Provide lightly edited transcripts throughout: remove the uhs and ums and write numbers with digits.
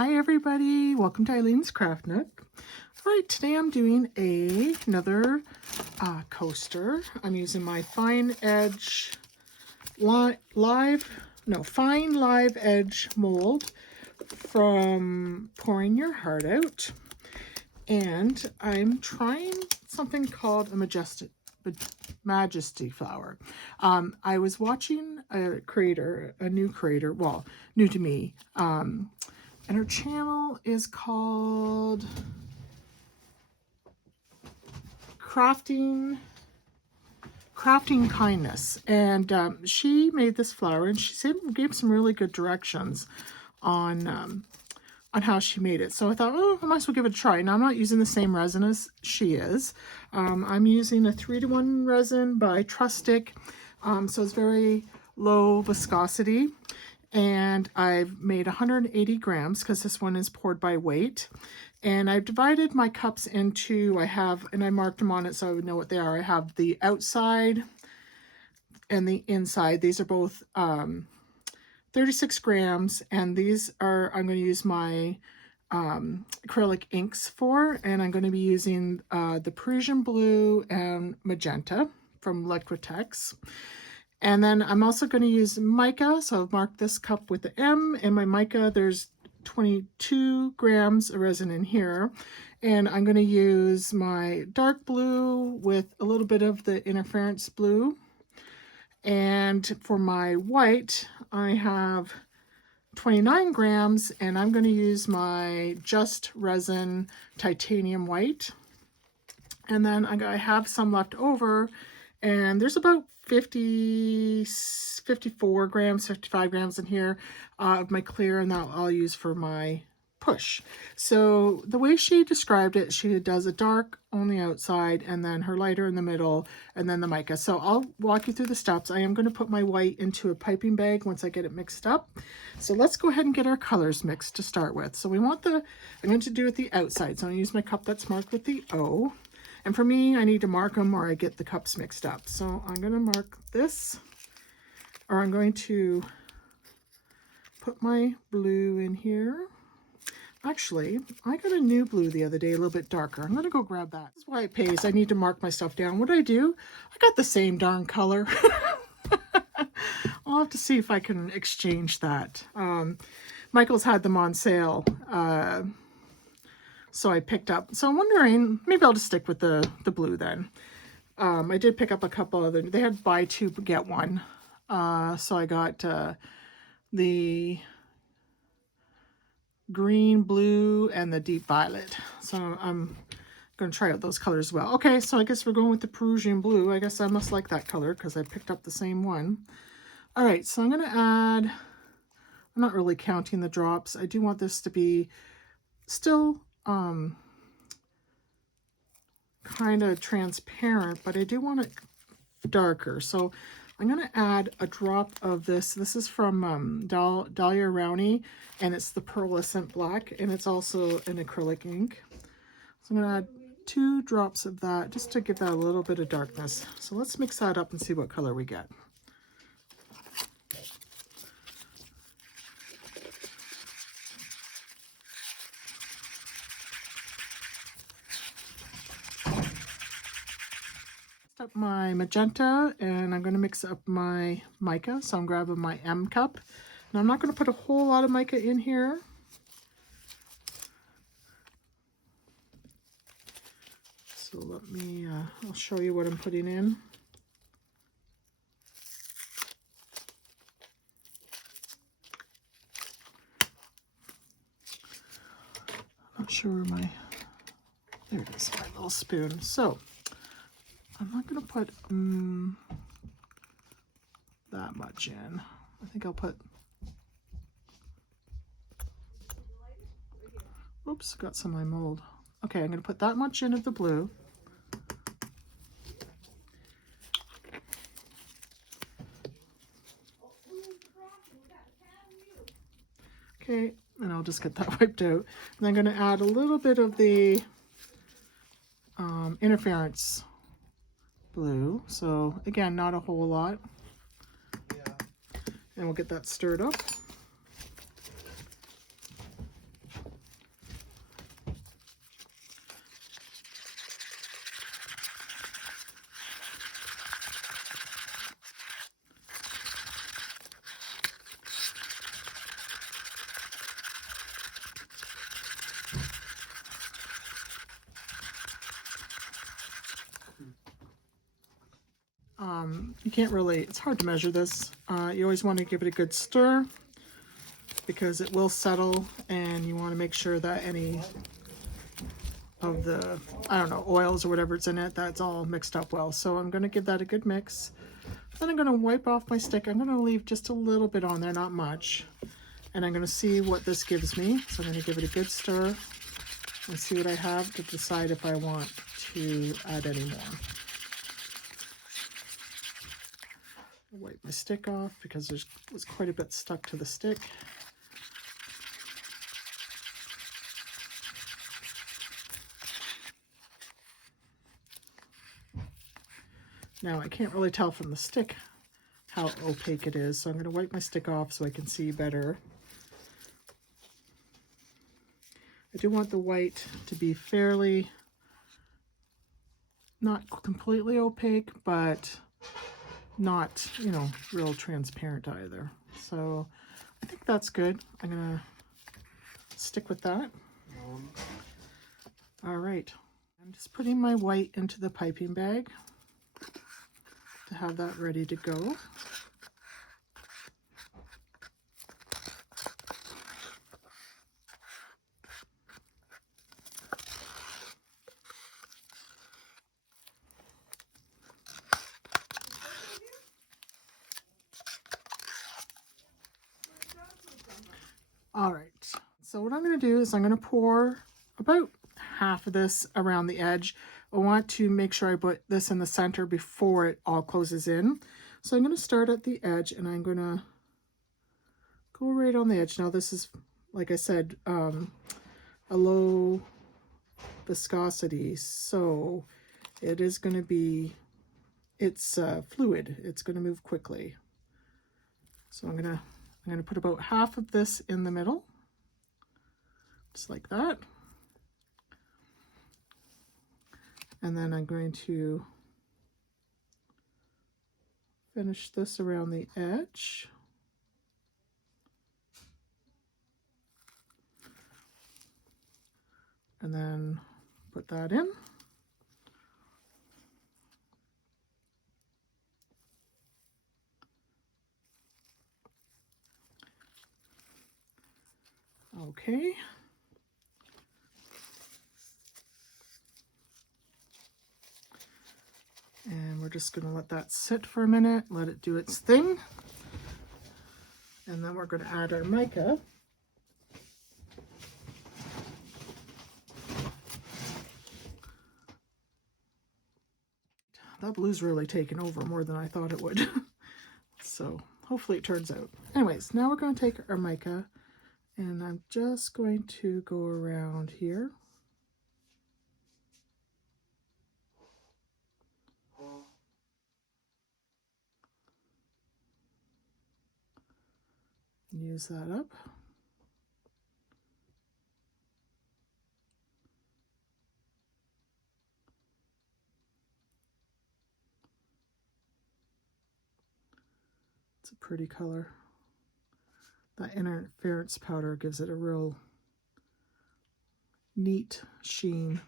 Hi everybody, welcome to Eileen's Craft Nook. All right, today I'm doing another coaster. I'm using my Fine Live Edge mold from Pouring Your Heart Out. And I'm trying something called a Majesty Flower. I was watching a new creator, well, new to me, and her channel is called Crafting Kindness. And she made this flower, and she gave some really good directions on how she made it. So I thought, oh, I might as well give it a try. Now, I'm not using the same resin as she is. I'm using a 3-to-1 resin by Trustic. So it's very low viscosity. And I've made 180 grams because this one is poured by weight. And I've divided my cups into, and I marked them on it so I would know what they are. I have the outside and the inside. These are both 36 grams, and these are, I'm going to use my acrylic inks for, and I'm going to be using the Parisian Blue and Magenta from Liquitex. And then I'm also going to use mica, so I've marked this cup with the M, and my mica, there's 22 grams of resin in here. And I'm going to use my dark blue with a little bit of the interference blue. And for my white, I have 29 grams, and I'm going to use my Just Resin Titanium White. And then I have some left over, and there's about 54 grams, 55 grams in here of my clear, and that I'll use for my push. So the way she described it, she does a dark on the outside, and then her lighter in the middle, and then the mica. So I'll walk you through the steps. I am going to put my white into a piping bag once I get it mixed up. So let's go ahead and get our colors mixed to start with. So I'm going to do it the outside. So I'm going to use my cup that's marked with the O. And for me, I need to mark them or I get the cups mixed up. So I'm going to mark this, or I'm going to put my blue in here. Actually, I got a new blue the other day, a little bit darker. I'm going to go grab that. This is why it pays. I need to mark my stuff down. What do? I got the same darn color. I'll have to see if I can exchange that. Michael's had them on sale. So I picked up. So I'm wondering, maybe I'll just stick with the blue then. I did pick up a couple other. They had buy two, get one. So I got the green, blue, and the deep violet. So I'm going to try out those colors as well. Okay, so I guess we're going with the Parisian Blue. I guess I must like that color because I picked up the same one. All right, so I'm going to add, I'm not really counting the drops. I do want this to be still kind of transparent, but I do want it darker. So I'm going to add a drop of this. This is from Dahlia Rowney, and it's the pearlescent black, and it's also an acrylic ink. So I'm going to add 2 drops of that just to give that a little bit of darkness. So let's mix that up and see what color we get. Up my magenta, and I'm going to mix up my mica. So I'm grabbing my M cup. Now I'm not going to put a whole lot of mica in here. So let me, I'll show you what I'm putting in. Not sure where there it is, my little spoon. So I'm not going to put that much in. I think I'll put, oops, got some of my mold. Okay, I'm going to put that much in of the blue. Okay, and I'll just get that wiped out. And I'm going to add a little bit of the interference blue. So again, not a whole lot. And we'll get that stirred up. you can't really, it's hard to measure this. You always want to give it a good stir because it will settle, and you want to make sure that any of the, I don't know, oils or whatever's in it, that's all mixed up well. So I'm going to give that a good mix. Then I'm going to wipe off my stick. I'm going to leave just a little bit on there, not much. And I'm going to see what this gives me. So I'm going to give it a good stir and see what I have to decide if I want to add any more. I'll wipe my stick off because there was quite a bit stuck to the stick. Now I can't really tell from the stick how opaque it is, so I'm going to wipe my stick off so I can see better. I do want the white to be fairly, not completely opaque, but not, you know, real transparent either. So I think that's good. I'm going to stick with that. All right. I'm just putting my white into the piping bag to have that ready to go. All right, so what I'm going to do is I'm going to pour about half of this around the edge. I want to make sure I put this in the center before it all closes in. So I'm going to start at the edge and I'm going to go right on the edge. Now this is, like I said, a low viscosity, so it is going to be, it's fluid. It's going to move quickly. So I'm going to put about half of this in the middle, just like that. And then I'm going to finish this around the edge. And then put that in. Okay. And we're just going to let that sit for a minute, let it do its thing. And then we're going to add our mica. That blue's really taken over more than I thought it would. So hopefully it turns out. Anyways, now we're going to take our mica and I'm just going to go around here. Use that up. It's a pretty color. That interference powder gives it a real neat sheen.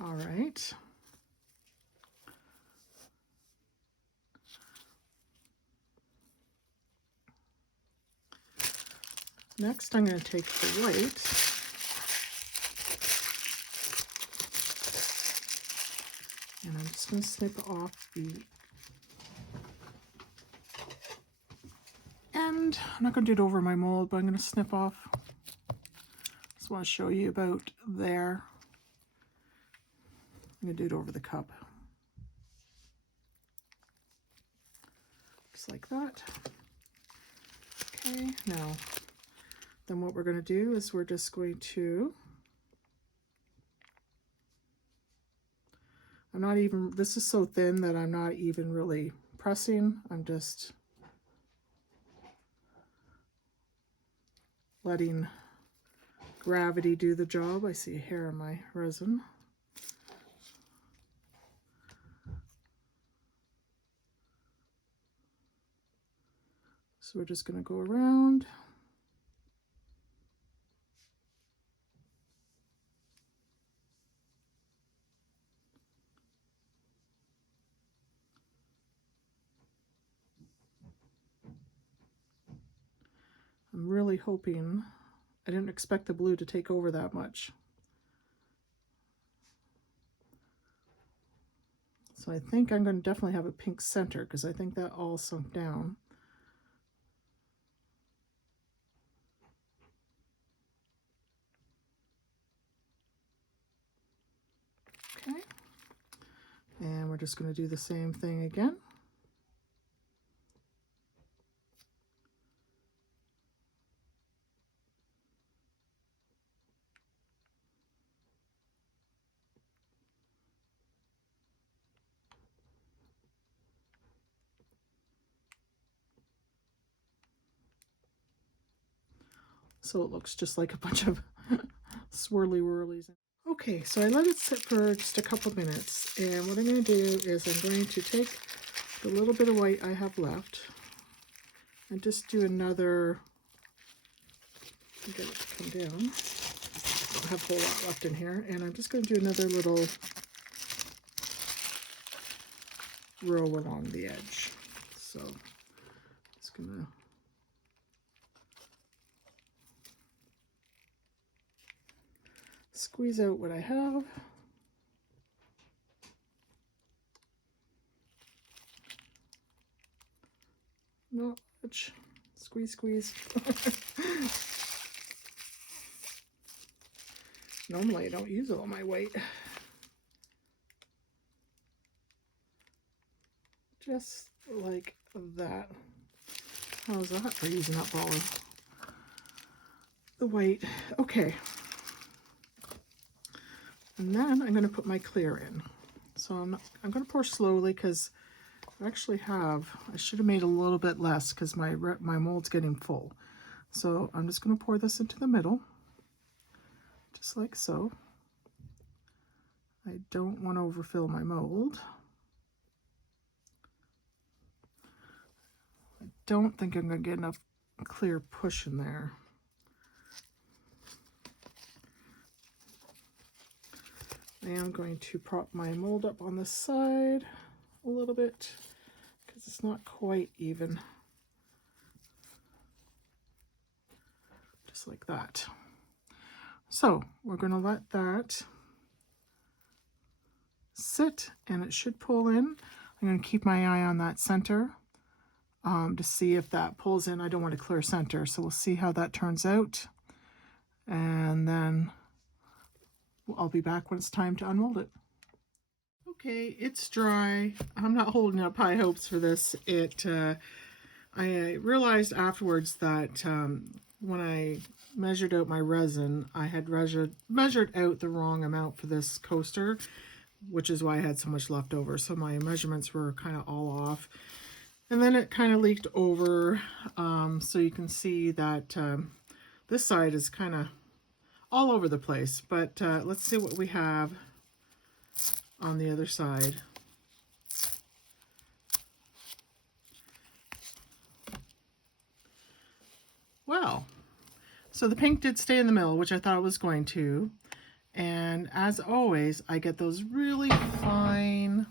All right. Next, I'm going to take the white and I'm just going to snip off the end. I'm not going to do it over my mold, but I'm going to snip off. Just want to show you about there. I'm going to do it over the cup. Just like that. Okay, now, then what we're going to do is we're just going to, I'm not even, this is so thin that I'm not even really pressing. I'm just letting gravity do the job. I see a hair in my resin. So we're just going to go around. I'm really hoping, I didn't expect the blue to take over that much. So I think I'm going to definitely have a pink center because I think that all sunk down. Okay. And we're just going to do the same thing again. So it looks just like a bunch of swirly whirlies. Okay, so I let it sit for just a couple minutes, and what I'm going to do is I'm going to take the little bit of white I have left and just do another, get it to come down. I don't have a whole lot left in here, and I'm just going to do another little row along the edge. So just going to squeeze out what I have. Not much. Squeeze, squeeze. Normally I don't use all my weight. Just like that. How's that for using up all of the white? Okay. And then I'm going to put my clear in. So I'm going to pour slowly because I actually have, I should have made a little bit less because my mold's getting full. So I'm just going to pour this into the middle, just like so. I don't want to overfill my mold. I don't think I'm going to get enough clear push in there. I am going to prop my mold up on the side a little bit because it's not quite even. Just like that. So we're going to let that sit and it should pull in. I'm going to keep my eye on that center to see if that pulls in. I don't want a clear center, so we'll see how that turns out. And then I'll be back when it's time to unmold it. Okay, it's dry. I'm not holding up high hopes for this. I realized afterwards that when I measured out my resin, I had measured out the wrong amount for this coaster, which is why I had so much left over. So my measurements were kind of all off. And then it kind of leaked over. So you can see that this side is kind of all over the place. But let's see what we have on the other side. Well, so the pink did stay in the middle, which I thought it was going to. And as always, I get those really fine,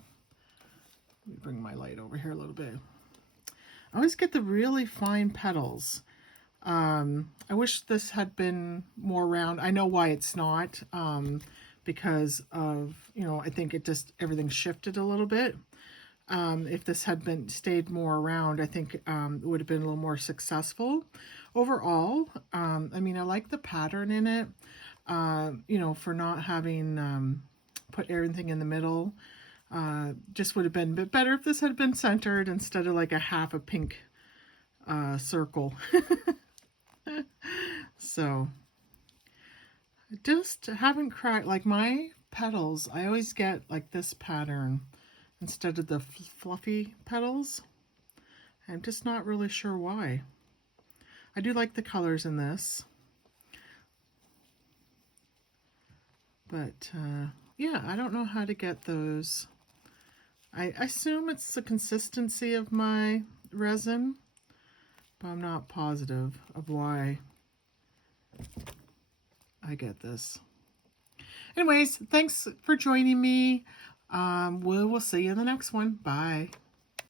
let me bring my light over here a little bit. I always get the really fine petals. I wish this had been more round. I know why it's not, because of, I think it just, everything shifted a little bit. If this had stayed more around, I think it would have been a little more successful. Overall, I mean, I like the pattern in it, for not having put everything in the middle. Just would have been a bit better if this had been centered instead of like a half a pink circle. So, I just haven't cracked, like my petals, I always get like this pattern instead of the fluffy petals. I'm just not really sure why. I do like the colors in this. But yeah, I don't know how to get those. I assume it's the consistency of my resin, but I'm not positive of why I get this. Anyways, thanks for joining me. We will see you in the next one. Bye.